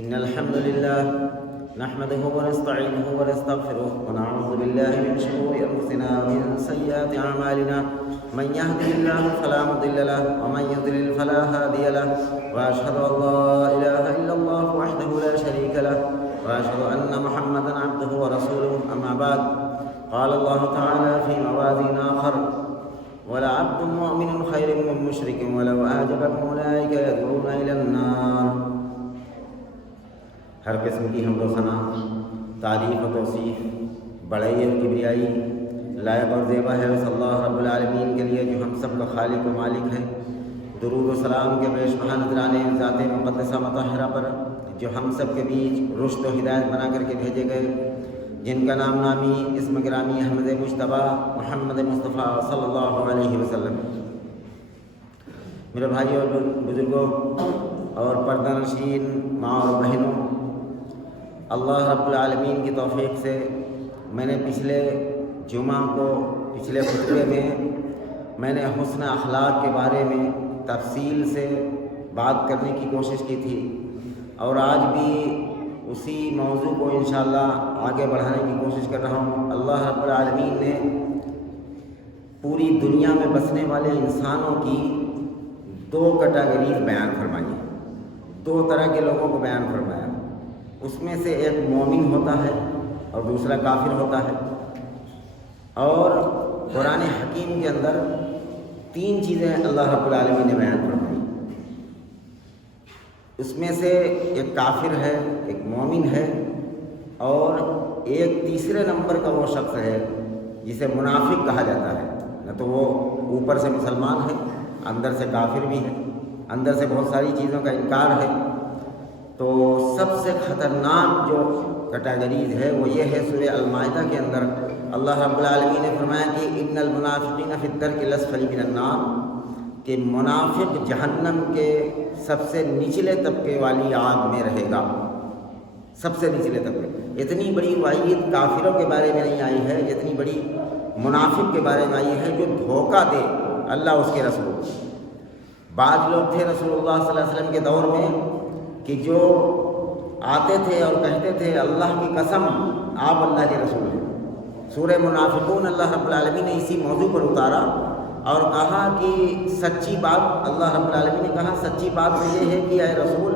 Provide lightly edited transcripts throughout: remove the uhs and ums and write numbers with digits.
إن الحمد لله نحمده ونستعينه ونستغفره ونعوذ بالله من شرور أنفسنا ومن سيئات أعمالنا من يهده الله فلا مضل له ومن يضلل فلا هادي له وأشهد أن لا إله إلا الله وحده لا شريك له وأشهد أن محمدا عبده ورسوله أما بعد قال الله تعالى في موازين آخر ولعبد مؤمن خير من مشرك ولو أعجبكم أولئك يدعون إلى النار۔ ہر قسم کی حمد و ثنا، تعریف و توصیف بڑائی اور کبریائی لائق اور زیبا ہے اس اللہ رب العالمین کے لیے جو ہم سب کا خالق و مالک ہے۔ درود و سلام کے بیش بہا نذرانے ذات مقدسہ مطہرہ پر جو ہم سب کے بیچ رشد و ہدایت بنا کر کے بھیجے گئے، جن کا نام نامی اسم گرامی احمد مجتبیٰ محمد مصطفیٰ صلی اللہ علیہ وسلم۔ میرے بھائیوں اور بزرگوں اور پردہ نشین ماں اور بہنوں، اللہ رب العالمین کی توفیق سے میں نے پچھلے جمعہ کو پچھلے خطبے میں نے حسن اخلاق کے بارے میں تفصیل سے بات کرنے کی کوشش کی تھی، اور آج بھی اسی موضوع کو انشاءاللہ آگے بڑھانے کی کوشش کر رہا ہوں۔ اللہ رب العالمین نے پوری دنیا میں بسنے والے انسانوں کی دو کیٹیگریز بیان فرمائی ہیں، دو طرح کے لوگوں کو بیان فرمایا۔ اس میں سے ایک مومن ہوتا ہے اور دوسرا کافر ہوتا ہے، اور قرآن حکیم کے اندر تین چیزیں اللہ رب العالمین نے بیان فرمائی۔ اس میں سے ایک کافر ہے، ایک مومن ہے، اور ایک تیسرے نمبر کا وہ شخص ہے جسے منافق کہا جاتا ہے۔ نہ تو وہ اوپر سے مسلمان ہے، اندر سے کافر بھی ہے، اندر سے بہت ساری چیزوں کا انکار ہے۔ تو سب سے خطرناک جو کیٹیگریز ہے وہ یہ ہے، سورہ المائدہ کے اندر اللہ رب العالمین نے فرمایا کہ ان المنافقین فی الدرک الاسفل من النار، کہ منافق جہنم کے سب سے نچلے طبقے والی آگ میں رہے گا، سب سے نچلے طبقے۔ اتنی بڑی وعید کافروں کے بارے میں نہیں آئی ہے جتنی بڑی منافق کے بارے میں آئی ہے، جو دھوکہ دے اللہ اس کے رسول۔ بعض لوگ تھے رسول اللہ صلی اللہ علیہ وسلم کے دور میں کہ جو آتے تھے اور کہتے تھے اللہ کی قسم آپ اللہ کے رسول ہیں۔ سورہ منافقون اللہ رب العالمین نے اسی موضوع پر اتارا اور کہا کہ سچی بات، اللہ رب العالمین نے کہا سچی بات تو یہ ہے کہ اے رسول،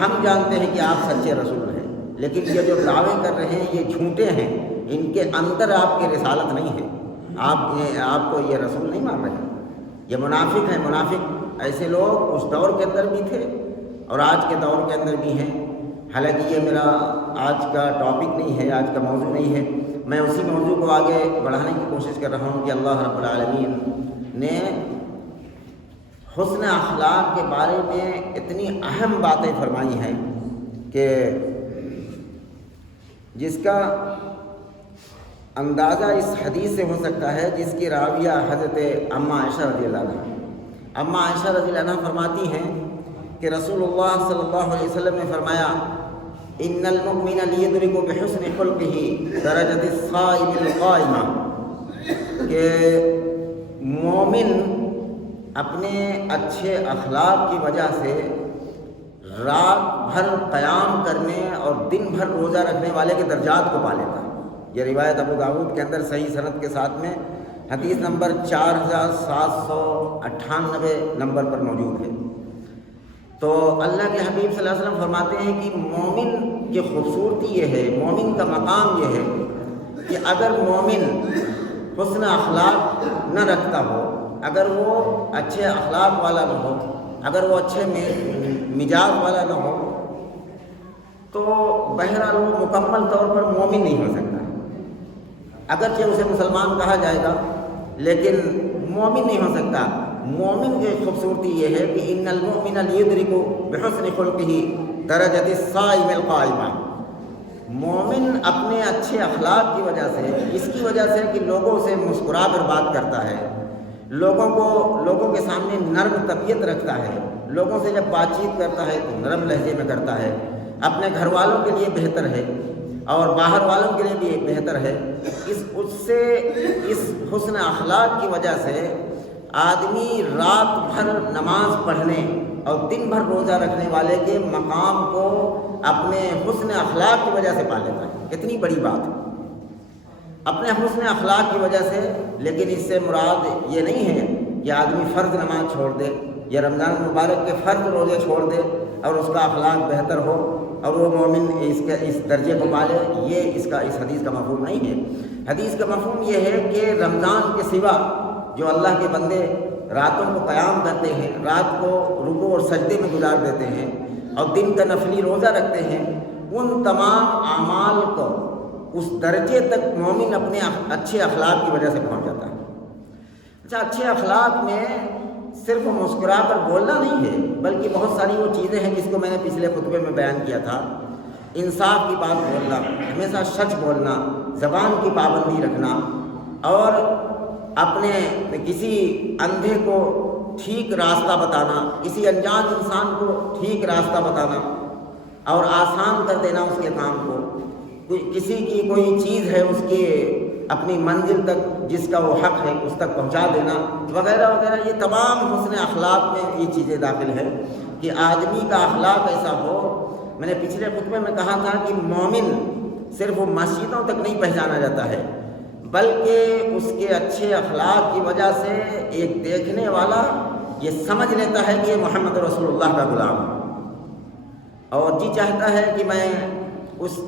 ہم جانتے ہیں کہ آپ سچے رسول ہیں، لیکن یہ جو دعوے کر رہے ہیں یہ جھوٹے ہیں، ان کے اندر آپ کی رسالت نہیں ہے، آپ کو یہ رسول نہیں مان رہے، یہ منافق ہیں۔ منافق ایسے لوگ اس دور کے اندر بھی تھے اور آج کے دور کے اندر بھی ہیں۔ حالانکہ یہ میرا آج کا ٹاپک نہیں ہے، آج کا موضوع نہیں ہے، میں اسی موضوع کو آگے بڑھانے کی کوشش کر رہا ہوں کہ اللہ رب العالمین نے حسن اخلاق کے بارے میں اتنی اہم باتیں فرمائی ہیں کہ جس کا اندازہ اس حدیث سے ہو سکتا ہے، جس کی راویہ حضرت اماں عائشہ رضی اللہ عنہ۔ اماں عائشہ رضی اللہ عنہ فرماتی ہیں کہ رسول اللہ صلی اللہ علیہ وسلم نے فرمایا ان المؤمن لیدرک بحسن خلقہ درجۃ الصائم القائم، کہ مومن اپنے اچھے اخلاق کی وجہ سے رات بھر قیام کرنے اور دن بھر روزہ رکھنے والے کے درجات کو پا لیتا ہے۔ یہ روایت ابو داؤد کے اندر صحیح سند کے ساتھ میں حدیث نمبر 4798 نمبر پر موجود ہے۔ تو اللہ کے حبیب صلی اللہ علیہ وسلم فرماتے ہیں کہ مومن کی خوبصورتی یہ ہے، مومن کا مقام یہ ہے کہ اگر مومن حسن اخلاق نہ رکھتا ہو، اگر وہ اچھے اخلاق والا نہ ہو، اگر وہ اچھے مزاج والا نہ ہو، تو بہرحال وہ مکمل طور پر مومن نہیں ہو سکتا۔ اگرچہ اسے مسلمان کہا جائے گا لیکن مومن نہیں ہو سکتا۔ مومن کی خوبصورتی یہ ہے کہ ان المؤمن لیدرک بحسن خلقہ درجۃ الصائم القائم، مومن اپنے اچھے اخلاق کی وجہ سے، اس کی وجہ سے کہ لوگوں سے مسکرا کر بات کرتا ہے، لوگوں کے سامنے نرم طبیعت رکھتا ہے، لوگوں سے جب بات چیت کرتا ہے تو نرم لہجے میں کرتا ہے، اپنے گھر والوں کے لیے بہتر ہے اور باہر والوں کے لیے بھی بہتر ہے۔ اس حسن اخلاق کی وجہ سے آدمی رات بھر نماز پڑھنے اور دن بھر روزہ رکھنے والے کے مقام کو اپنے حسن اخلاق کی وجہ سے پا لیتا ہے. کتنی بڑی بات ہے اپنے حسن اخلاق کی وجہ سے. لیکن اس سے مراد یہ نہیں ہے کہ آدمی فرض نماز چھوڑ دے یا رمضان المبارک کے فرض روزے چھوڑ دے اور اس کا اخلاق بہتر ہو اور وہ مومن اس درجے کو پالے. یہ اس حدیث کا مفہوم نہیں ہے. حدیث کا مفہوم یہ ہے کہ رمضان کے سوا جو اللہ کے بندے راتوں کو قیام کرتے ہیں, رات کو رکوع اور سجدے میں گزار دیتے ہیں اور دن کا نفلی روزہ رکھتے ہیں, ان تمام اعمال کو اس درجے تک مومن اپنے اچھے اخلاق کی وجہ سے پہنچ جاتا ہے. اچھا, اچھے اخلاق میں صرف مسکرا کر بولنا نہیں ہے, بلکہ بہت ساری وہ چیزیں ہیں جس کو میں نے پچھلے خطبے میں بیان کیا تھا. انصاف کی بات بولنا, ہمیشہ سچ بولنا, زبان کی پابندی رکھنا, اور اپنے کسی اندھے کو ٹھیک راستہ بتانا, کسی انجان انسان کو ٹھیک راستہ بتانا اور آسان کر دینا اس کے کام کو. کسی کی کوئی چیز ہے اس کے اپنی منزل تک جس کا وہ حق ہے اس تک پہنچا دینا وغیرہ وغیرہ. یہ تمام حسن اخلاق میں یہ چیزیں داخل ہیں کہ آدمی کا اخلاق ایسا ہو. میں نے پچھلے خطبے میں کہا تھا کہ مومن صرف وہ مسجدوں تک نہیں پہچانا جاتا ہے, بلکہ اس کے اچھے اخلاق کی وجہ سے ایک دیکھنے والا یہ سمجھ لیتا ہے کہ یہ محمد رسول اللہ کا غلام ہے. اور جی چاہتا ہے کہ میں اس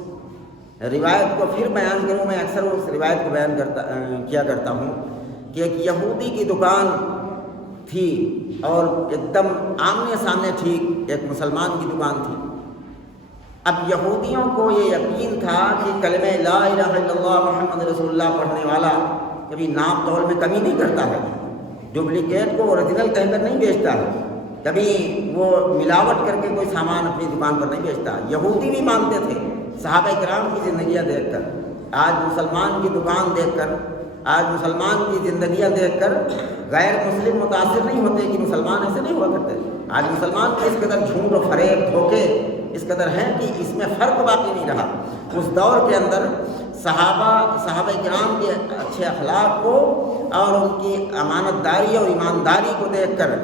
روایت کو پھر بیان کروں. میں اکثر اس روایت کو بیان کیا کرتا ہوں کہ ایک یہودی کی دکان تھی اور ایک دم آمنے سامنے ٹھیک ایک مسلمان کی دکان تھی. اب یہودیوں کو یہ یقین تھا کہ کلمہ لا الہ الا اللہ محمد رسول اللہ پڑھنے والا کبھی ناپ تول میں کمی نہیں کرتا ہے, ڈپلیکیٹ کو اوریجنل کہہ کر نہیں بیچتا ہے, کبھی وہ ملاوٹ کر کے کوئی سامان اپنی دکان پر نہیں بیچتا. یہودی بھی مانتے تھے صحابہ کرام کی زندگیاں دیکھ کر. آج مسلمان کی دکان دیکھ کر, آج مسلمان کی زندگیاں دیکھ کر غیر مسلم متاثر نہیں ہوتے کہ مسلمان ایسے نہیں ہوا کرتے. آج مسلمان کے اس قدر جھوٹ و فریب دھوکے اس قدر ہیں کہ اس میں فرق باقی نہیں رہا. اس دور کے اندر صحابہ کرام کے اچھے اخلاق کو اور ان کی امانت داری اور ایمانداری کو دیکھ کر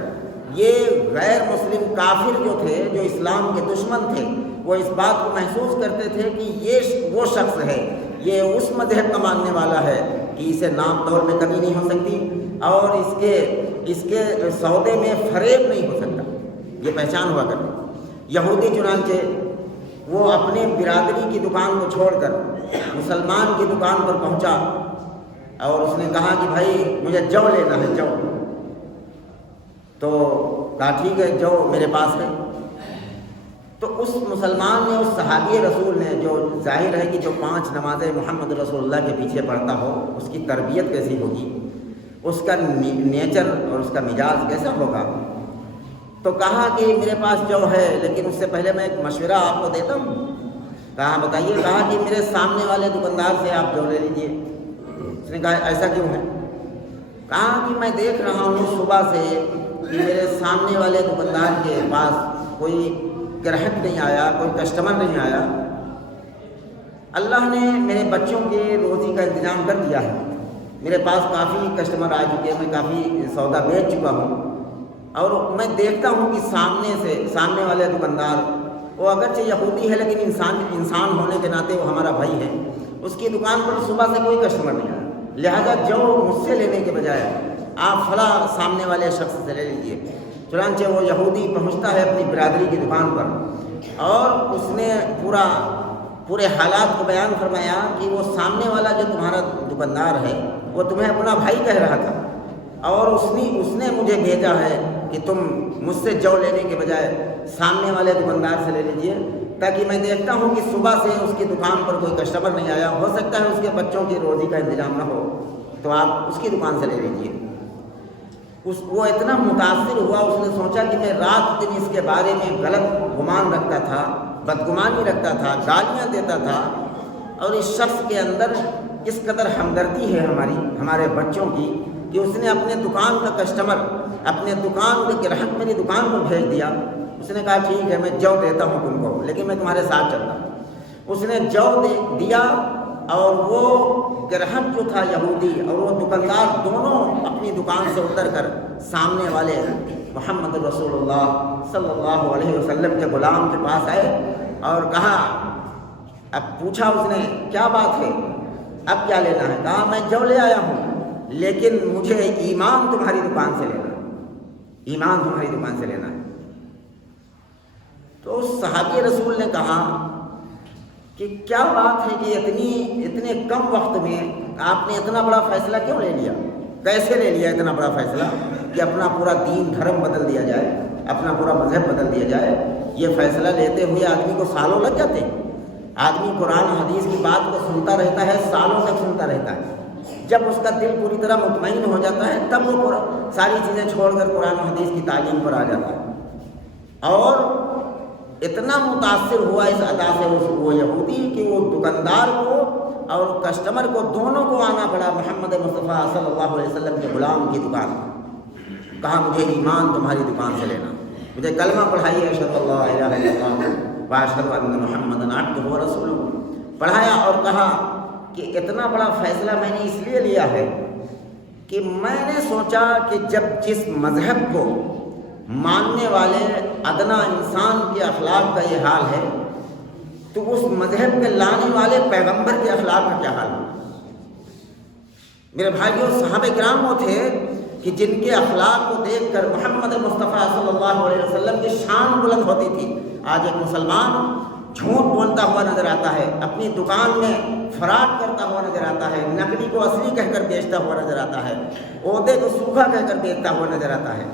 یہ غیر مسلم کافر جو تھے, جو اسلام کے دشمن تھے, وہ اس بات کو محسوس کرتے تھے کہ یہ وہ شخص ہے, یہ اس مذہب کا ماننے والا ہے کہ اسے نام طور میں کمی نہیں ہو سکتی اور اس کے سودے میں فریب نہیں ہو سکتا. یہ پہچان ہوا کرتی. یہودی چنانچہ وہ اپنے برادری کی دکان کو چھوڑ کر مسلمان کی دکان پر پہنچا اور اس نے کہا کہ بھائی مجھے جو لینا ہے جو. تو کہا ٹھیک ہے جو میرے پاس ہے. تو اس مسلمان نے, اس صحابی رسول نے, جو ظاہر ہے کہ جو 5 نمازیں محمد رسول اللہ کے پیچھے پڑھتا ہو اس کی تربیت کیسی ہوگی, اس کا نیچر اور اس کا مزاج کیسا ہوگا. تو کہا کہ میرے پاس جو ہے, لیکن اس سے پہلے میں ایک مشورہ آپ کو دیتا ہوں. کہا بتائیے. کہا کہ میرے سامنے والے دکاندار سے آپ جو لے لیجیے. اس نے کہا ایسا کیوں ہے. کہا کہ میں دیکھ رہا ہوں صبح سے کہ میرے سامنے والے دکاندار کے پاس کوئی گراہک نہیں آیا, کوئی کسٹمر نہیں آیا. اللہ نے میرے بچوں کے روزی کا انتظام کر دیا ہے. میرے پاس کافی کسٹمر آ چکے ہیں, میں کافی سودا بیچ چکا ہوں. اور میں دیکھتا ہوں کہ سامنے والے دکاندار وہ اگرچہ یہودی ہے لیکن انسان ہونے کے ناطے وہ ہمارا بھائی ہے. اس کی دکان پر صبح سے کوئی کسٹمر نہیں آیا, لہذا جو مجھ سے لینے کے بجائے آپ فلاں سامنے والے شخص سے لے لیجیے. چنانچہ وہ یہودی پہنچتا ہے اپنی برادری کی دکان پر اور اس نے پورے حالات کو بیان فرمایا کہ وہ سامنے والا جو تمہارا دکاندار ہے وہ تمہیں اپنا بھائی کہہ رہا تھا اور اس نے مجھے بھیجا ہے کہ تم مجھ سے جو لینے کے بجائے سامنے والے دکاندار سے لے لیجئے, تاکہ میں دیکھتا ہوں کہ صبح سے اس کی دکان پر کوئی کسٹمر نہیں آیا, ہو سکتا ہے اس کے بچوں کی روزی کا انتظام نہ ہو, تو آپ اس کی دکان سے لے لیجئے. وہ اتنا متاثر ہوا, اس نے سوچا کہ میں رات دن اس کے بارے میں غلط گمان رکھتا تھا, بدگمانی رکھتا تھا, گالیاں دیتا تھا, اور اس شخص کے اندر اس قدر ہمدردی ہے ہمارے بچوں کی کہ اس نے اپنے دکان کا کسٹمر, اپنے دکان کا گراہک میری دکان پر بھیج دیا. اس نے کہا ٹھیک ہے میں جو دیتا ہوں تم کو, لیکن میں تمہارے ساتھ چلتا ہوں. اس نے جو دیا اور وہ گراہک جو تھا یہودی اور وہ دکاندار دونوں اپنی دکان سے اتر کر سامنے والے محمد رسول اللہ صلی اللہ علیہ وسلم کے غلام کے پاس آئے اور کہا، اب پوچھا اس نے کیا بات ہے، اب کیا لینا ہے؟ کہا میں جو لے آیا ہوں، لیکن مجھے ایمان تمہاری دکان سے لینا ہے، ایمان تمہاری دکان سے لینا ہے۔ تو صحابی رسول نے کہا کہ کیا بات ہے کہ اتنے کم وقت میں آپ نے اتنا بڑا فیصلہ کیوں لے لیا؟ کیسے لے لیا اتنا بڑا فیصلہ کہ اپنا پورا دین دھرم بدل دیا جائے، اپنا پورا مذہب بدل دیا جائے؟ یہ فیصلہ لیتے ہوئے آدمی کو سالوں لگ جاتے ہیں۔ آدمی قرآن حدیث کی بات کو سنتا رہتا ہے، سالوں تک سنتا رہتا ہے۔ جب اس کا دل پوری طرح مطمئن ہو جاتا ہے تب وہ ساری چیزیں چھوڑ کر قرآن حدیث کی تعلیم پر آ جاتا ہے۔ اور اتنا متاثر ہوا اس ادا سے وہ یہودی کہ وہ دکاندار کو اور کسٹمر کو دونوں کو آنا پڑا محمد مصطفیٰ صلی اللہ علیہ وسلم کے غلام کی دکان پر۔ کہا مجھے ایمان تمہاری دکان سے لینا، مجھے کلمہ پڑھائیے، اشہد اللہ الہ الا اللہ واشہد ان محمدًا عبدہ ورسولہ، پڑھایا اور کہا کہ اتنا بڑا فیصلہ میں نے اس لیے لیا ہے کہ میں نے سوچا کہ جب جس مذہب کو ماننے والے ادنا انسان کے اخلاق کا یہ حال ہے تو اس مذہب کے لانے والے پیغمبر کے اخلاق کا کیا حال ہے؟ میرے بھائیوں، صحابہ کرام وہ تھے کہ جن کے اخلاق کو دیکھ کر محمد مصطفیٰ صلی اللہ علیہ وسلم کی شان بلند ہوتی تھی۔ آج ایک مسلمان جھوٹ بولتا ہوا نظر آتا ہے، اپنی دکان میں فراڈ کرتا ہوا نظر آتا ہے، نقلی کو اصلی کہہ کر بیچتا ہوا نظر آتا ہے، عہدے کو سوکھا کہہ کر بیچتا ہوا نظر آتا ہے،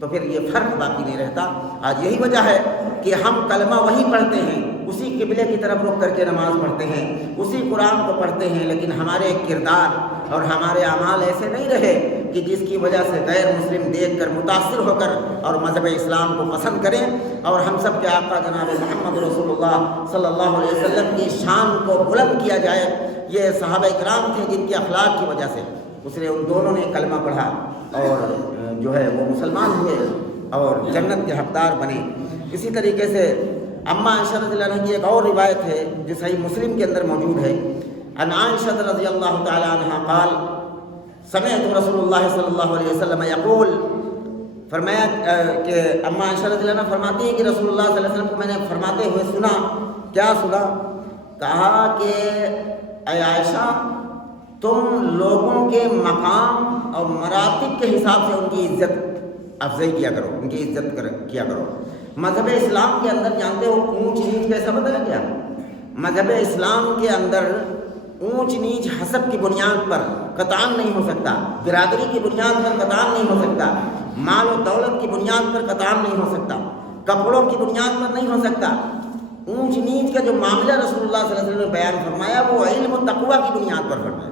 تو پھر یہ فرق باقی نہیں رہتا۔ آج یہی وجہ ہے کہ ہم کلمہ وہی پڑھتے ہیں، اسی قبلے کی طرف رخ کر کے نماز پڑھتے ہیں، اسی قرآن کو پڑھتے ہیں، لیکن ہمارے کردار اور ہمارے اعمال ایسے نہیں رہے کہ جس کی وجہ سے غیر مسلم دیکھ کر متاثر ہو کر اور مذہب اسلام کو پسند کریں اور ہم سب کے آقا جناب محمد رسول اللہ صلی اللہ علیہ وسلم کی شان کو بلند کیا جائے۔ یہ صحابہ کرام تھے جن کے اخلاق کی وجہ سے ان دونوں نے کلمہ پڑھا اور جو ہے وہ مسلمان ہوئے اور جنت کے حقدار بنے۔ اسی طریقے سے اماں عائشہ رضی اللہ عنہ کی ایک اور روایت ہے جو صحیح مسلم کے اندر موجود ہے، ان عائشہ رضی اللہ تعالی عنہا قال سمعت رسول اللہ صلی اللہ علیہ وسلم یقول، فرمایا کہ اماں عائشہ رضی اللہ عنہ فرماتی ہے کہ رسول اللہ صلی اللہ علیہ وسلم کو میں نے فرماتے ہوئے سنا۔ کیا سنا؟ کہا کہ اے عائشہ، تم لوگوں کے مقام اور مراتب کے حساب سے ان کی عزت افزائی کیا کرو، ان کی عزت کیا کرو۔ مذہب اسلام کے اندر جانتے ہو اونچ نیچ کیسا بتایا گیا؟ مذہب اسلام کے اندر اونچ نیچ حسب کی بنیاد پر قطعاً نہیں ہو سکتا، برادری کی بنیاد پر قطعاً نہیں ہو سکتا، مال و دولت کی بنیاد پر قطعاً نہیں ہو سکتا، کپڑوں کی بنیاد پر نہیں ہو سکتا۔ اونچ نیچ کا جو معاملہ رسول اللہ صلی اللہ علیہ وسلم نے بیان فرمایا وہ علم و تقویٰ کی بنیاد پر فرمایا۔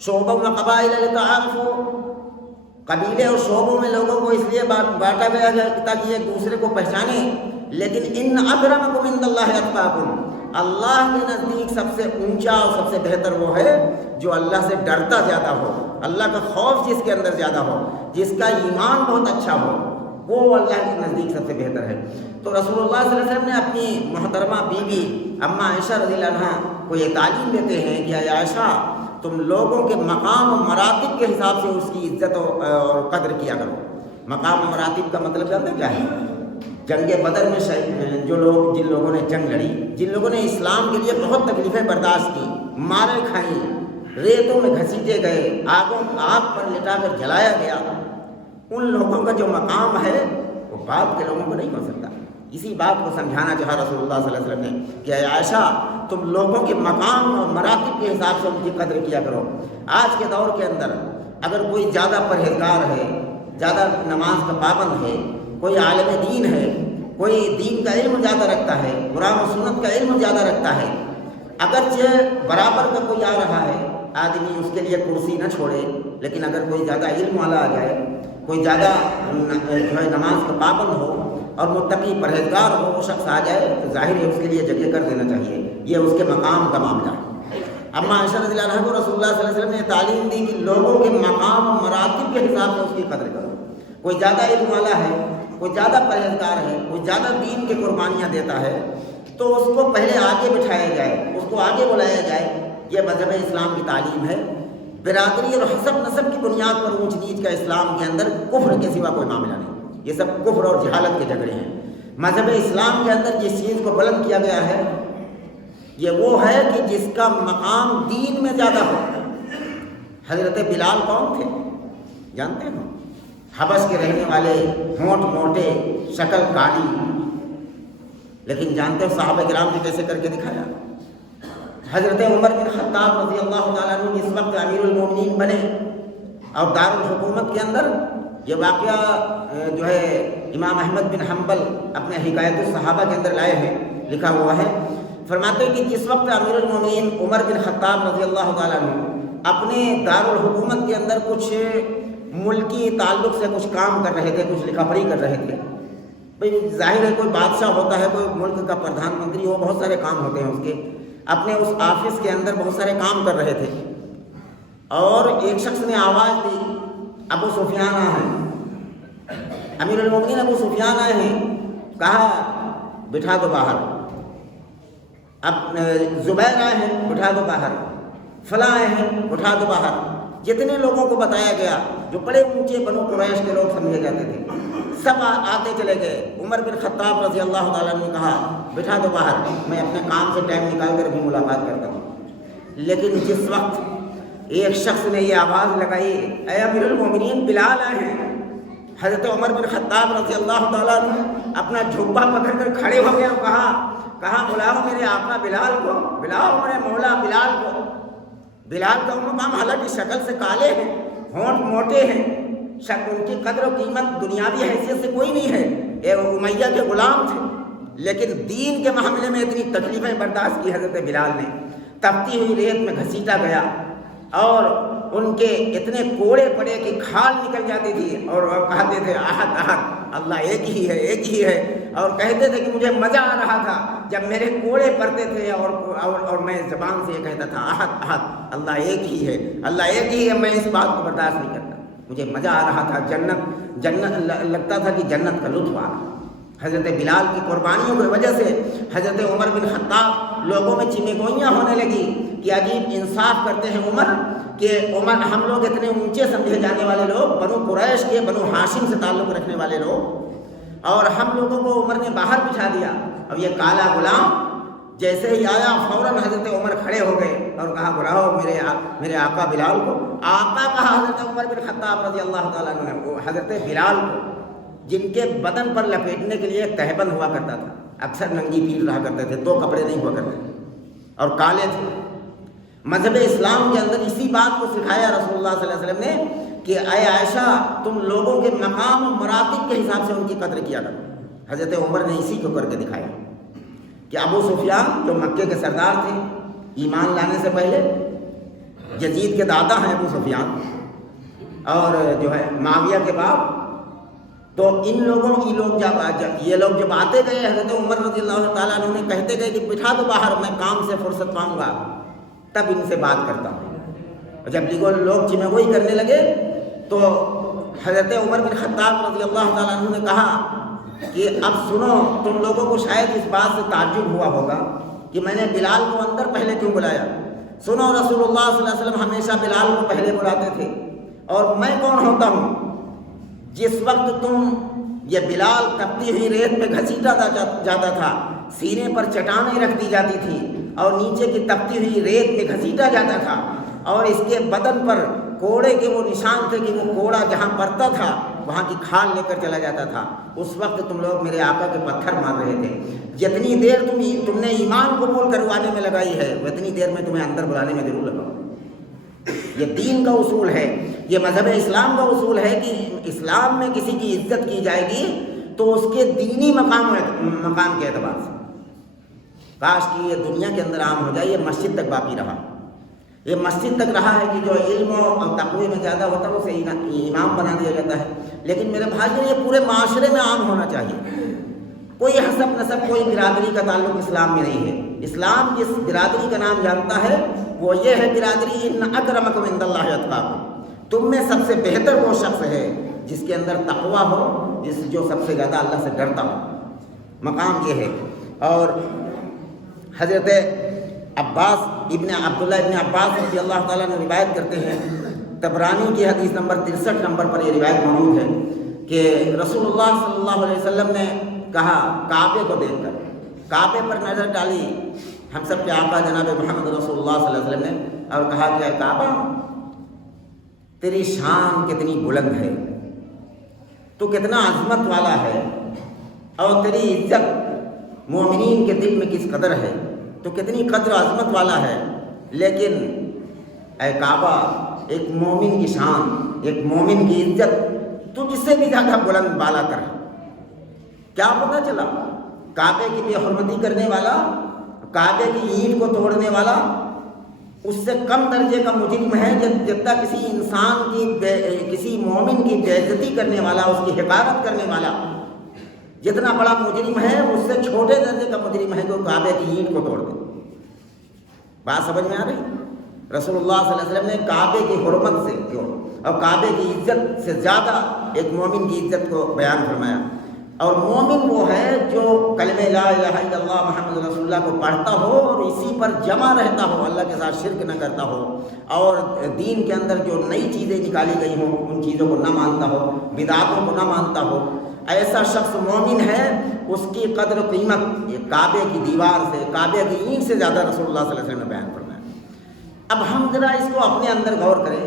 شعبوں و قبائل لتعارفوا، قبیلے اور شعبوں میں لوگوں کو اس لیے بانٹا گیا ہے تاکہ ایک دوسرے کو پہچانے، لیکن ان اکرمکم عند اللہ اتقاکم، اللہ کے نزدیک سب سے اونچا اور سب سے بہتر وہ ہے جو اللہ سے ڈرتا زیادہ ہو، اللہ کا خوف جس کے اندر زیادہ ہو، جس کا ایمان بہت اچھا ہو، وہ اللہ کے نزدیک سب سے بہتر ہے۔ تو رسول اللہ صلی اللہ علیہ وسلم نے اپنی محترمہ بیوی اماں عائشہ رضی اللہ عنہا کو یہ تعلیم دیتے ہیں کہ اے عائشہ، تم لوگوں کے مقام و مراتب کے حساب سے اس کی عزت اور قدر کیا کرو۔ مقام و مراتب کا مطلب جانتے کیا ہے؟ جنگ بدر میں جن لوگوں نے جنگ لڑی، جن لوگوں نے اسلام کے لیے بہت تکلیفیں برداشت کی، ماریں کھائیں، ریتوں میں گھسیٹے گئے، آگ پر لٹا کر جلایا گیا، ان لوگوں کا جو مقام ہے وہ بعد کے لوگوں کو نہیں ہو سکتا۔ اسی بات کو سمجھانا چاہا رسول اللہ صلی اللہ علیہ وسلم نے کہ اے عائشہ، تم لوگوں کے مقام اور مراتب کے حساب سے ان کی قدر کیا کرو۔ آج کے دور کے اندر اگر کوئی زیادہ پرہیزگار ہے، زیادہ نماز کا پابند ہے، کوئی عالم دین ہے، کوئی دین کا علم زیادہ رکھتا ہے، قرآن و سنت کا علم زیادہ رکھتا ہے، اگرچہ برابر کا کوئی آ رہا ہے، آدمی اس کے لیے کرسی نہ چھوڑے، لیکن اگر کوئی زیادہ علم والا آ جائے، کوئی زیادہ جو ہے نماز کا پابند ہو اور متقی پرہیزگار ہو، وہ شخص آ جائے تو ظاہر ہے اس کے لیے جگہ کر دینا چاہیے، یہ اس کے مقام کا معاملہ ہے۔ اماں عائشہ رضی اللہ عنہا کو رسول اللہ صلی اللہ علیہ وسلم نے تعلیم دی کہ لوگوں کے مقام و مراتب کے حساب سے اس کی قدر کرو۔ کوئی زیادہ علم والا ہے، کوئی زیادہ پرہیزگار ہے، کوئی زیادہ دین کی قربانیاں دیتا ہے، تو اس کو پہلے آگے بٹھایا جائے، اس کو آگے بلایا جائے۔ یہ مذہب اسلام کی تعلیم ہے۔ برادری اور حسب نسب کی بنیاد پر اونچ نیچ کا اسلام کے اندر کفر کے سوا کوئی معاملہ نہیں، یہ سب کفر اور جہالت کے جھگڑے ہیں۔ مذہب اسلام کے اندر جس چیز کو بلند کیا گیا ہے یہ وہ ہے کہ جس کا مقام دین میں زیادہ ہو۔ حضرت بلال کون تھے جانتے ہو؟ حبش کے رہنے والے، ہونٹ موٹے، شکل کالی، لیکن جانتے ہو صحابہ کرام نے کیسے کر کے دکھایا؟ حضرت عمر بن خطاب رضی اللہ تعالیٰ عنہ جس وقت امیر المومنین بنے اور دارالحکومت کے اندر، یہ واقعہ جو ہے امام احمد بن حنبل اپنے حکایت الصحابہ کے اندر لائے ہیں، لکھا ہوا ہے، فرماتے ہیں کہ جس وقت امیر المومنین عمر بن خطاب رضی اللہ تعالیٰ عنہ اپنے دارالحکومت کے اندر کچھ ملکی تعلق سے کچھ کام کر رہے تھے، کچھ لکھا پڑھی کر رہے تھے، بھئی ظاہر ہے کوئی بادشاہ ہوتا ہے، کوئی ملک کا پردھان منتری ہو، بہت سارے کام ہوتے ہیں اس کے، اپنے اس آفس کے اندر بہت سارے کام کر رہے تھے، اور ایک شخص نے آواز دی ابو سفیان آئے ہیں، امیر المومنین ابو سفیان آئے ہیں، کہا بٹھا دو باہر، اب زبیر آئے ہیں بٹھا دو باہر، فلاں آئے ہیں بٹھا دو باہر۔ جتنے لوگوں کو بتایا گیا جو بڑے اونچے بنو قریش کے لوگ سمجھے جاتے تھے، سب آتے چلے گئے۔ عمر بن خطاب رضی اللہ تعالیٰ نے کہا بٹھا دو باہر، میں اپنے کام سے ٹائم نکال کر بھی ملاقات کرتا ہوں۔ لیکن جس وقت ایک شخص نے یہ آواز لگائی اے امیر المومنین بلال آئے ہیں، حضرت عمر بن خطاب رضی اللہ تعالیٰ نے اپنا جھبا پکڑ کر کھڑے ہو گئے اور کہا بلاؤ میرے آقا بلال کو، بلاؤ میرے مولا بلال کو۔ بلال کا مقام حالانکہ شکل سے کالے ہیں، ہونٹ موٹے ہیں، ان کی قدر و قیمت دنیاوی حیثیت سے کوئی نہیں ہے، ایک امیہ کے غلام تھے، لیکن دین کے معاملے میں اتنی تکلیفیں برداشت کی حضرت بلال نے، تپتی ہوئی ریت میں گھسیٹا گیا اور ان کے اتنے کوڑے پڑے کہ کھال نکل جاتی تھی، اور کہتے تھے احد احد، اللہ ایک ہی ہے ایک ہی ہے، اور کہتے تھے کہ مجھے مزہ آ رہا تھا جب میرے کوڑے پڑتے تھے اور میں زبان سے یہ کہتا تھا احد احد، اللہ ایک ہی ہے اللہ ایک ہی ہے، میں اس بات کو برداشت نہیں کرتا، مجھے مزہ آ رہا تھا، جنت لگتا تھا کہ جنت کا لطف آ رہا۔ حضرت بلال کی قربانیوں کی وجہ سے حضرت عمر بن خطاب لوگوں میں چمیگوئیاں ہونے لگی کہ عجیب انصاف کرتے ہیں عمر، کہ عمر ہم لوگ اتنے اونچے سمجھے جانے والے لوگ، بنو قریش کے، بنو ہاشم سے تعلق رکھنے والے لوگ، اور ہم لوگوں کو عمر نے باہر بٹھا دیا، اور یہ کالا غلام جیسے ہی آیا فوراً حضرت عمر کھڑے ہو گئے اور کہا بلاؤ میرے آقا بلال کو۔ آقا کہا حضرت عمر بن خطاب رضی اللہ تعالیٰ عنہ نے حضرت بلال کو، جن کے بدن پر لپیٹنے کے لیے ایک تہبند ہوا کرتا تھا، اکثر ننگی پیٹھ رہا کرتے تھے، دو کپڑے نہیں ہوا کرتے تھے اور کالے تھے۔ مذہب اسلام کے اندر اسی بات کو سکھایا رسول اللہ صلی اللہ علیہ وسلم نے کہ اے عائشہ تم لوگوں کے مقام و مراتب کے حساب سے ان کی قدر کیا کرو۔ حضرت عمر نے اسی کو کر کے دکھایا کہ ابو سفیان جو مکے کے سردار تھے، ایمان لانے سے پہلے، یزید کے دادا ہیں ابو سفیان، اور جو ہے معاویہ کے باپ، تو یہ لوگ جب آتے گئے حضرت عمر رضی اللہ تعالیٰ عنہ نے کہتے گئے کہ بٹھا دو باہر، میں کام سے فرصت پاؤں گا تب ان سے بات کرتا ہوں۔ اور جب لوگ چمگوئی کرنے لگے تو حضرت عمر بن خطاب رضی اللہ تعالیٰ عنہ نے کہا کہ اب سنو، تم لوگوں کو شاید اس بات سے تعجب ہوا ہوگا کہ میں نے بلال کو اندر پہلے کیوں بلایا۔ سنو، رسول اللہ صلی اللہ علیہ وسلم ہمیشہ بلال کو پہلے بلاتے تھے، اور میں کون ہوتا ہوں؟ جس وقت تم یہ بلال تپتی ہوئی ریت میں گھسیٹا جاتا تھا، سینے پر چٹانیں رکھ دی جاتی تھی اور نیچے کی تپتی ہوئی ریت میں گھسیٹا جاتا تھا، اور اس کے بدن پر کوڑے کے وہ نشان تھے کہ وہ کوڑا جہاں پڑتا تھا وہاں کی کھال لے کر چلا جاتا تھا، اس وقت تم لوگ میرے آقا کے پتھر مار رہے تھے۔ جتنی دیر تم نے ایمان قبول کروانے میں لگائی ہے اتنی دیر میں تمہیں اندر بلانے میں ضرور لگاؤ۔ یہ دین کا اصول ہے، یہ مذہب اسلام کا اصول ہے کہ اسلام میں کسی کی عزت کی جائے گی تو اس کے دینی مقام کے اعتبار سے۔ کاش کہ یہ دنیا کے اندر عام ہو جائے، یہ مسجد تک باقی رہا، یہ مسجد تک رہا ہے کہ جو علم اور تقوی میں زیادہ ہوتا ہے اسے امام بنا دیا جاتا ہے، لیکن میرے بھائی یہ پورے معاشرے میں عام ہونا چاہیے۔ کوئی حسب نسب، کوئی برادری کا تعلق اسلام میں نہیں ہے۔ اسلام جس برادری کا نام جانتا ہے وہ یہ ہے برادری ان اکرمکم عند اللہ اتقاکم، تم میں سب سے بہتر وہ شخص ہے جس کے اندر تقویٰ ہو، جو سب سے زیادہ اللہ سے ڈرتا ہو، مقام یہ ہے۔ اور حضرت عباس عبداللہ ابن عباس رضی اللہ تعالیٰ نے روایت کرتے ہیں، طبرانی کی حدیث نمبر 63 نمبر پر یہ روایت موجود ہے کہ رسول اللہ صلی اللہ علیہ وسلم نے کہا کعبے کو دیکھ کر، کعبے پر نظر ڈالی ہم سب کے آقا جناب محمد رسول اللہ صلی اللہ علیہ وسلم نے، اور کہا کہ اے کعبہ تیری شان کتنی بلند ہے، تو کتنا عظمت والا ہے، اور تیری عزت مومنین کے دل میں کس قدر ہے، تو کتنی قدر عظمت والا ہے، لیکن اے کعبہ ایک مومن کی شان، ایک مومن کی عزت تو جس سے بھی زیادہ بلند بالا کر ہے۔ کیا پتہ چلا؟ کعبے کی بے حرمتی کرنے والا، کعبے کی اینٹ کو توڑنے والا اس سے کم درجے کا مجرم ہے جتنا کسی انسان کی کسی مومن کی بے عزتی کرنے والا، اس کی حقارت کرنے والا جتنا بڑا مجرم ہے، اس سے چھوٹے درجے کا مجرم ہے جو کعبے کی اینٹ کو توڑ دے۔ بات سمجھ میں آ رہی؟ رسول اللہ صلی اللہ علیہ وسلم نے کعبے کی حرمت سے اور کعبے کی عزت سے زیادہ ایک مومن کی عزت کو بیان فرمایا۔ اور مومن وہ ہے جو کلمہ لا الہ الا اللہ محمد رسول اللہ کو پڑھتا ہو اور اسی پر جمع رہتا ہو، اللہ کے ساتھ شرک نہ کرتا ہو، اور دین کے اندر جو نئی چیزیں نکالی گئی ہوں ان چیزوں کو نہ مانتا ہو، بدعتوں کو نہ مانتا ہو، ایسا شخص مومن ہے۔ اس کی قدر و قیمت یہ کعبے کی دیوار سے، کعبے کی اینٹ سے زیادہ رسول اللہ صلی اللہ علیہ وسلم نے بیان فرمایا۔ اب ہم ذرا اس کو اپنے اندر غور کریں۔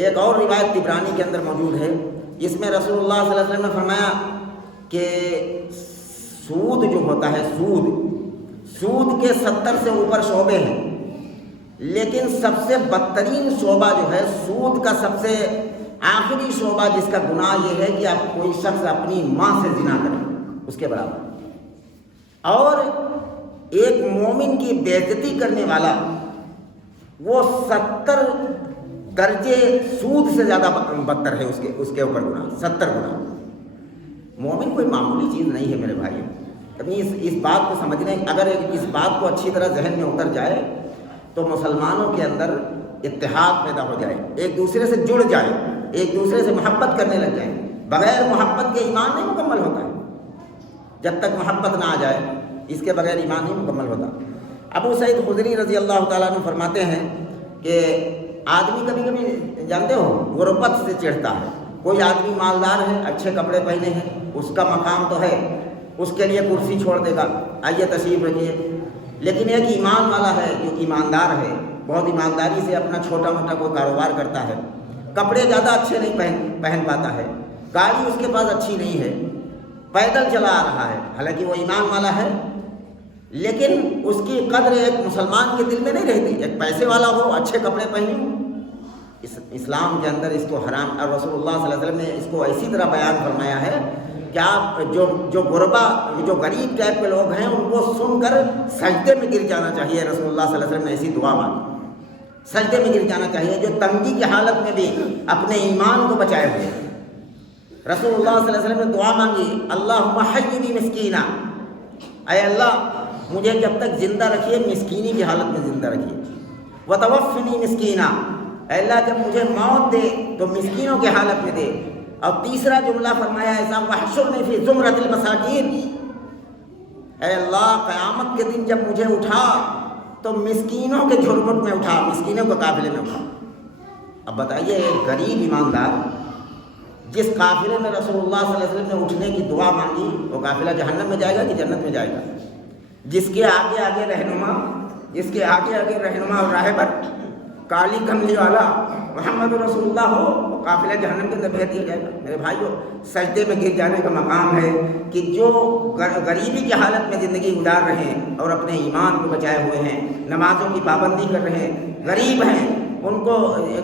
ایک اور روایت طبرانی کے اندر موجود ہے، جس میں رسول اللہ صلی اللہ علیہ وسلم نے فرمایا کہ سود جو ہوتا ہے، سود کے 70 سے اوپر شعبے ہیں، لیکن سب سے بدترین شعبہ جو ہے سود کا، سب سے آخری شعبہ جس کا گناہ یہ ہے کہ اب کوئی شخص اپنی ماں سے زنا کرے، اس کے برابر۔ اور ایک مومن کی بے عزتی کرنے والا وہ 70 درجے سود سے زیادہ بدتر ہے، اس کے اوپر گناہ 70 گناہ۔ مومن کوئی معمولی چیز نہیں ہے میرے بھائی۔ ابھی اس بات کو سمجھنے، اگر اس بات کو اچھی طرح ذہن میں اتر جائے تو مسلمانوں کے اندر اتحاد پیدا ہو جائے، ایک دوسرے سے جڑ جائے، ایک دوسرے سے محبت کرنے لگ جائیں۔ بغیر محبت کے ایمان نہیں مکمل ہوتا ہے، جب تک محبت نہ آ جائے اس کے بغیر ایمان نہیں مکمل ہوتا۔ ابو سعید خدری رضی اللہ تعالیٰ عنہ فرماتے ہیں کہ آدمی کبھی کبھی جانتے ہو غربت سے چڑھتا ہے۔ کوئی آدمی مالدار ہے، اچھے کپڑے پہنے ہیں، اس کا مقام تو ہے، اس کے لیے کرسی چھوڑ دے گا، آئیے تشریف رکھیے۔ لیکن ایک ایمان والا ہے جو ایماندار ہے، بہت ایمانداری سے اپنا چھوٹا موٹا کوئی کاروبار کرتا ہے، کپڑے زیادہ اچھے نہیں پہن پاتا ہے، گاڑی اس کے پاس اچھی نہیں ہے، پیدل چلا آ رہا ہے، حالانکہ وہ ایمان والا ہے، لیکن اس کی قدر ایک مسلمان کے دل میں نہیں رہتی۔ ایک پیسے والا ہو، اچھے کپڑے پہنے ہو، اسلام کے اندر اس کو حرام، اور رسول اللہ صلی اللہ علیہ وسلم نے اس کو ایسی طرح بیان فرمایا ہے کہ آپ جو غربا، جو غریب ٹائپ کے لوگ ہیں ان کو سن کر سجدے میں گر جانا چاہیے۔ رسول اللہ صلی اللہ علیہ وسلم نے ایسی دعا مانگی، سجدے میں گر جانا چاہیے، جو تنگی کی حالت میں بھی اپنے ایمان کو بچائے ہوئے۔ رسول اللہ صلی اللہ علیہ وسلم نے دعا مانگی، اللہم حیینی مسکینا، اے اللہ مجھے جب تک زندہ رکھیے مسکینی کی حالت میں زندہ رکھیے، وتوفنی مسکینا، اے اللہ جب مجھے موت دے تو مسکینوں کی حالت میں دے۔ اور تیسرا جملہ فرمایا ایسا، واحشرنی فی زمرۃ المساکین، اے اللہ قیامت کے دن جب مجھے اٹھا تو مسکینوں کے جھرمٹ میں اٹھا، مسکینوں کے قافلے میں اٹھا۔ اب بتائیے ایک غریب ایماندار جس قافلے میں رسول اللہ صلی اللہ علیہ وسلم نے اٹھنے کی دعا مانگی، وہ قافلہ جہنم میں جائے گا کہ جنت میں جائے گا؟ جس کے آگے آگے رہنما اور راہبر کالی کملی والا محمد رسول اللہ ہو، وہ قافلہ جہنم کے اندر بھیج دیا جائے گا۔ میرے بھائیو، سجدے میں گر جانے کا مقام ہے کہ جو غریبی کی حالت میں زندگی گزار رہے ہیں اور اپنے ایمان کو بچائے ہوئے ہیں، نمازوں کی پابندی کر رہے ہیں، غریب ہیں، ان کو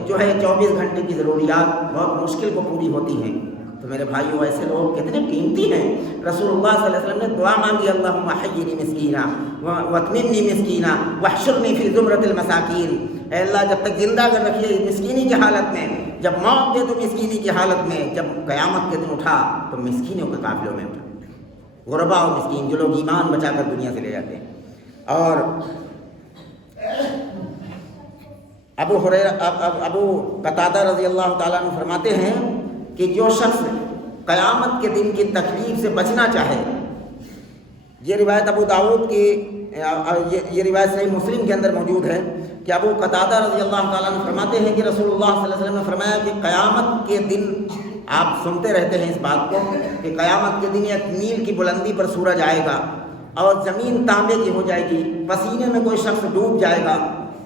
جو ہے 24 گھنٹے کی ضروریات بہت مشکل کو پوری ہوتی ہیں، تو میرے بھائیو ایسے لوگ کتنے قیمتی ہیں۔ رسول اللہ صلی اللہ علیہ وسلم نے دعا مانگی، اللہم حیینی مسکینا واتممنی مسکینا واحشرنی فی زمرۃ المساکین، اے اللہ جب تک زندہ کر رکھیے مسکینی کی حالت میں، جب موت دے تو مسکینی کی حالت میں، جب قیامت کے دن اٹھا تو مسکینوں کے قافلوں میں اٹھا۔ غربا اور مسکین جو لوگ ایمان بچا کر دنیا سے لے جاتے ہیں۔ اور ابو قتادہ رضی اللہ تعالیٰ عنہ فرماتے ہیں کہ جو شخص قیامت کے دن کی تکلیف سے بچنا چاہے، یہ روایت ابو داؤد کی، یہ روایت صحیح مسلم کے اندر موجود ہے کہ ابو قتادہ رضی اللہ تعالیٰ عنہ فرماتے ہیں کہ رسول اللہ صلی اللہ علیہ وسلم نے فرمایا کہ قیامت کے دن آپ سنتے رہتے ہیں اس بات کو کہ قیامت کے دن ایک میل کی بلندی پر سورج آئے گا اور زمین تانبے کی ہو جائے گی، پسینے میں کوئی شخص ڈوب جائے گا،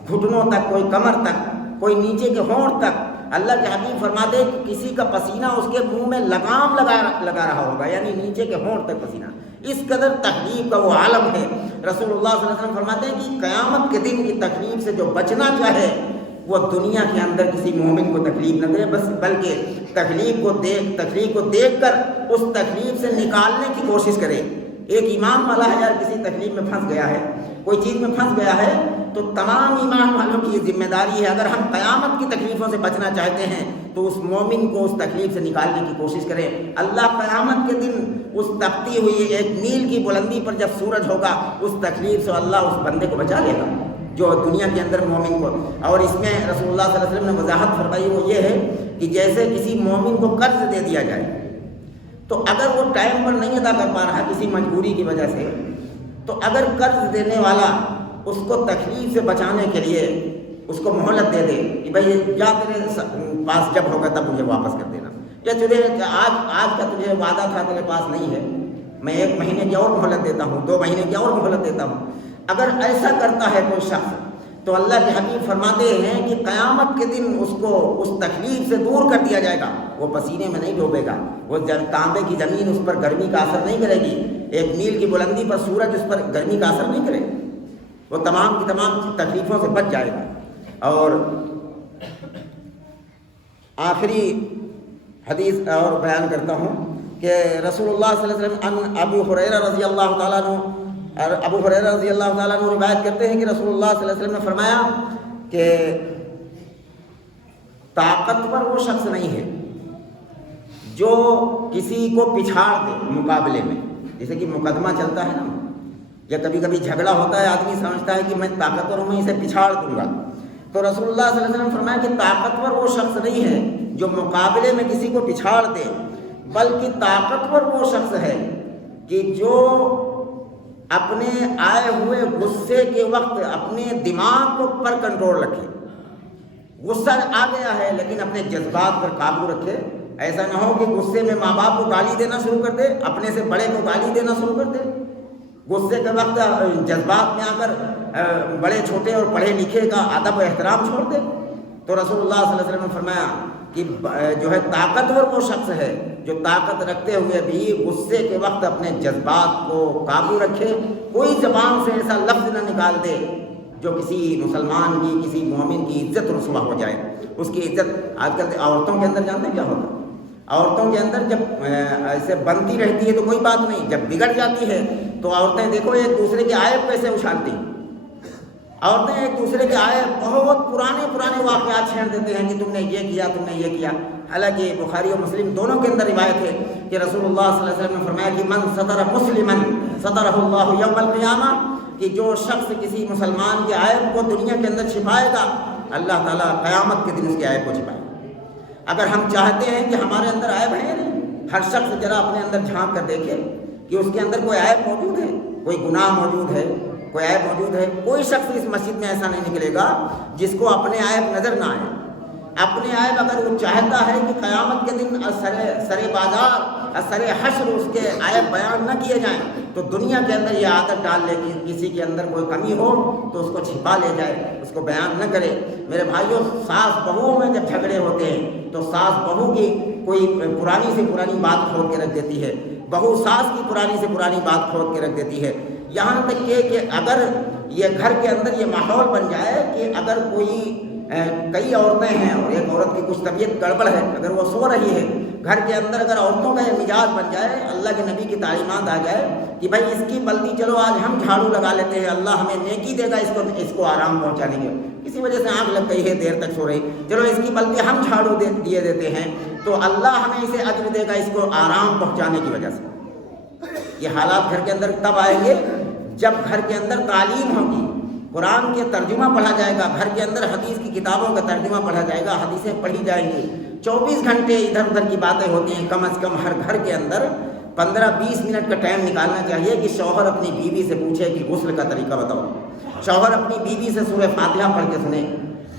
گھٹنوں تک، کوئی کمر تک، کوئی نیچے کے ہونٹ تک۔ اللہ کے حبیب فرماتے ہیں کہ کسی کا پسینہ اس کے منہ میں لگام لگا رہا ہوگا، یعنی نیچے کے ہونٹ تک پسینہ۔ اس قدر تکلیف کا وہ عالم ہے۔ رسول اللہ صلی اللہ علیہ وسلم فرماتے ہیں کہ قیامت کے دن کی تکلیف سے جو بچنا چاہے وہ دنیا کے اندر کسی مومن کو تکلیف نہ دے، بلکہ تکلیف کو دیکھ کر اس تکلیف سے نکالنے کی کوشش کرے۔ ایک ایمان والا ہے، یار کسی تکلیف میں پھنس گیا ہے، کوئی چیز میں پھنس گیا ہے، تو تمام ایمان والوں کی یہ ذمہ داری ہے، اگر ہم قیامت کی تکلیفوں سے بچنا چاہتے ہیں تو اس مومن کو اس تکلیف سے نکالنے کی کوشش کریں۔ اللہ قیامت کے دن اس تپتی ہوئی ایک میل کی بلندی پر جب سورج ہوگا، اس تکلیف سے اللہ اس بندے کو بچا لے گا جو دنیا کے اندر مومن کو۔ اور اس میں رسول اللہ صلی اللہ علیہ وسلم نے وضاحت فرمائی، وہ یہ ہے کہ جیسے کسی مومن کو قرض دے دیا جائے، تو اگر وہ ٹائم پر نہیں ادا کر پا رہا کسی مجبوری کی وجہ سے، تو اگر قرض دینے والا اس کو تکلیف سے بچانے کے لیے اس کو مہلت دے دے کہ بھائی جا تیرے پاس جب ہوگا تب مجھے واپس کر دینا، یا تجھے آج کا تجھے وعدہ تھا تیرے پاس نہیں ہے، میں 1 مہینے کی اور مہلت دیتا ہوں، 2 مہینے کی اور مہلت دیتا ہوں، اگر ایسا کرتا ہے کوئی شخص تو اللہ کے حبیب فرماتے ہیں کہ قیامت کے دن اس کو اس تکلیف سے دور کر دیا جائے گا، وہ پسینے میں نہیں ڈوبے گا، وہ تانبے کی زمین اس پر گرمی کا اثر نہیں کرے گی، 1 میل کی بلندی پر سورج اس پر گرمی کا اثر نہیں کرے، وہ تمام کی تمام تکلیفوں سے بچ جائے گا۔ اور آخری حدیث اور بیان کرتا ہوں کہ رسول اللہ صلی اللہ علیہ وسلم ابو ہریرہ رضی اللہ تعالیٰ عنہ روایت کرتے ہیں کہ رسول اللہ صلی اللہ علیہ وسلم نے فرمایا کہ طاقتور وہ شخص نہیں ہے جو کسی کو پچھاڑ دے مقابلے میں، جیسے کہ مقدمہ چلتا ہے نا، یا کبھی کبھی جھگڑا ہوتا ہے، آدمی سمجھتا ہے کہ میں طاقتور ہوں، میں اسے پچھاڑ دوں گا، تو رسول اللہ صلی اللہ علیہ وسلم نے فرمایا کہ طاقتور وہ شخص نہیں ہے جو مقابلے میں کسی کو پچھاڑ دے، بلکہ طاقتور وہ شخص ہے کہ جو اپنے آئے ہوئے غصے کے وقت اپنے دماغ کو پر کنٹرول رکھے۔ غصہ آ گیا ہے لیکن اپنے جذبات پر قابو رکھے، ایسا نہ ہو کہ غصے میں ماں باپ کو گالی دینا شروع کر دے، اپنے سے بڑے کو گالی دینا شروع کر دے، غصے کے وقت جذبات میں آ کر بڑے چھوٹے اور پڑھے لکھے کا ادب و احترام چھوڑ دے۔ تو رسول اللہ صلی اللہ علیہ وسلم نے فرمایا کہ جو ہے طاقتور وہ شخص ہے جو طاقت رکھتے ہوئے بھی غصے کے وقت اپنے جذبات کو قابو رکھے، کوئی زبان سے ایسا لفظ نہ نکال دے جو کسی مسلمان کی، کسی مومن کی عزت رسوا ہو جائے۔ اس کی عزت آج کل عورتوں کے اندر جانتے ہیں کیا ہوتا ہے؟ عورتوں کے اندر جب ایسے بنتی رہتی ہے تو کوئی بات نہیں، جب بگڑ جاتی ہے تو عورتیں دیکھو ایک دوسرے کے عائب کیسے اچھالتی ہیں، عورتیں ایک دوسرے کے عائب بہت پرانے واقعات چھیڑ دیتے ہیں کہ تم نے یہ کیا، تم نے یہ کیا۔ حالانکہ بخاری اور مسلم دونوں کے اندر روایت ہے کہ رسول اللہ صلی اللہ علیہ وسلم نے فرمایا کہ من ستر مسلمن سترہ اللہ یوم القیامہ، کہ جو شخص کسی مسلمان کے عائب کو دنیا کے اندر چھپائے گا، اللہ تعالیٰ قیامت کے دن اس کے عائب کو چھپائے گا۔ اگر ہم چاہتے ہیں کہ ہمارے اندر عائب ہے نہیں، ہر شخص ذرا اپنے اندر جھانک کر دیکھے کہ اس کے اندر کوئی عائب موجود ہے، کوئی گناہ موجود ہے، کوئی عائب موجود ہے۔ کوئی شخص اس مسجد میں ایسا نہیں نکلے گا جس کو اپنے عائب نظر نہ آئے۔ اپنے عائب اگر وہ چاہتا ہے کہ قیامت کے دن سر بازار سر حشر اس کے عائب بیان نہ کیے جائیں، تو دنیا کے اندر یہ عادت ڈال لے کہ کسی کے اندر کوئی کمی ہو تو اس کو چھپا لے جائے، اس کو بیان نہ کرے۔ میرے بھائیوں، ساس بہوؤں میں جب جھگڑے ہوتے ہیں تو ساس بہو کی کوئی پرانی سے پرانی بات کھود کے رکھ دیتی ہے، بہو ساس کی پرانی سے پرانی بات کھود کے رکھ دیتی ہے، یہاں تک کہ اگر یہ گھر کے اندر یہ ماحول بن جائے کہ اگر کئی عورتیں ہیں اور ایک عورت کی کچھ طبیعت گڑبڑ ہے، اگر وہ سو رہی ہے گھر کے اندر، اگر عورتوں کا یہ مزاج بن جائے، اللہ کے نبی کی تعلیمات آ جائے کہ بھائی اس کی بلدی چلو آج ہم جھاڑو لگا لیتے ہیں، اللہ ہمیں نیکی دے گا اس کو آرام پہنچانے کے، کسی وجہ سے آنکھ لگ گئی ہے، دیر تک سو رہی، چلو اس کی بلدی ہم جھاڑو دیے دیتے ہیں تو اللہ ہمیں اسے اجر دے گا اس کو آرام پہنچانے کی وجہ سے۔ یہ حالات گھر کے اندر تب آئیں گے جب گھر کے اندر تعلیم ہوگی، قرآن کے ترجمہ پڑھا جائے گا، گھر کے اندر حدیث کی کتابوں کا ترجمہ پڑھا جائے گا، حدیثیں پڑھی جائیں گی۔ 24 گھنٹے ادھر ادھر کی باتیں ہوتی ہیں، کم از کم ہر گھر کے اندر 15-20 منٹ کا ٹائم نکالنا چاہیے کہ شوہر اپنی بیوی سے پوچھے کہ غسل کا طریقہ بتاؤ، شوہر اپنی بیوی سے سورہ فاتحہ پڑھ کے سنے،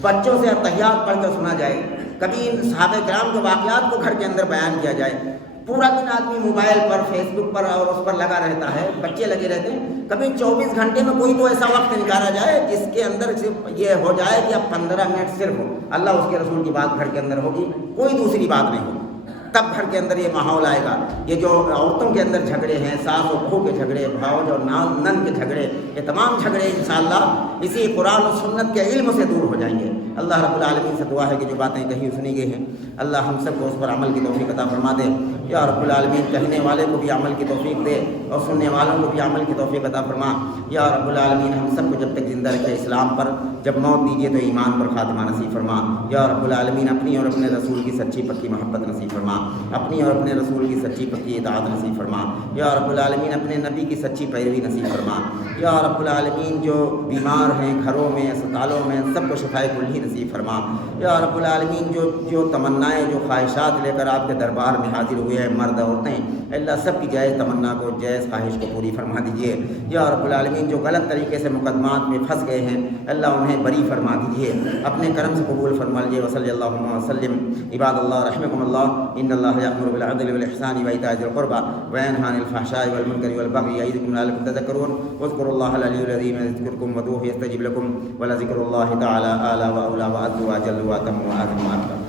بچوں سے اتحیات پڑھ کر سنا جائے، کبھی ان صحابہ کرام کے واقعات کو گھر کے اندر بیان کیا جائے۔ پورا دن آدمی موبائل پر، فیس بک پر اور اس پر لگا رہتا ہے، بچے لگے رہتے ہیں، کبھی 24 گھنٹے میں کوئی تو ایسا وقت نکالا جائے جس کے اندر صرف یہ ہو جائے کہ اب 15 منٹ صرف اللہ اس کے رسول کی بات گھر کے اندر ہوگی، کوئی دوسری بات نہیں ہوگی۔ تب گھر کے اندر یہ ماحول آئے گا۔ یہ جو عورتوں کے اندر جھگڑے ہیں، ساس و بہو کے جھگڑے، بھاؤج اور نند کے جھگڑے، یہ تمام جھگڑے انشاءاللہ اسی قرآن و سنت کے علم سے دور ہو جائیں گے۔ اللہ رب العالمین سے دعا ہے کہ جو باتیں کہیں سنی گئی ہیں اللہ ہم سب کو اس پر عمل کی توفیق عطا فرما دے۔ یا رب العالمین کہنے والے کو بھی عمل کی توفیق دے اور سننے والوں کو بھی عمل کی توفیق عطا فرما۔ یا رب العالمین ہم سب کو جب تک زندہ رکھے اسلام پر، جب موت دیجیے تو ایمان پر خاتمہ نصیب فرما۔ یا رب العالمین اپنی اور اپنے رسول کی سچی پکی محبت نصیب فرما، اپنی اور اپنے رسول کی سچی پکی اطاعت نصیب فرما۔ یا رب العالمین اپنے نبی کی سچی پیروی نصیب فرما۔ یا رب العالمین جو بیمار ہیں گھروں میں، اسپتالوں میں، سب کو شفائے کلی نصیب فرما۔ یا رب العالمین جو تمنائیں، جو خواہشات لے کر آپ کے دربار میں حاضر ہوئے ہیں مرد عورتیں، اللہ سب کی جائز تمنا کو، جائز خواہش کو پوری فرما دیجیے۔ یا رب العالمین جو غلط طریقے سے مقدمات میں پھنس گئے ہیں اللہ انہیں بری فرما دیجیے، اپنے کرم سے قبول فرما لیجیے۔ وصلی اللہ وسلم عباد اللہ رحمکم اللہ، ان اللہ یأمر بالعدل والإحسان وإيتاء ذي القربى وينهى عن الفحشاء والمنكر والبغي يعظكم لعلكم تذكرون واذكروا الله العلي العظيم يذكركم وادعوه يستجب لكم ولذكر الله تعالى أعلى وأولى وأعز وأجل وأتم وأعظم وأكبر۔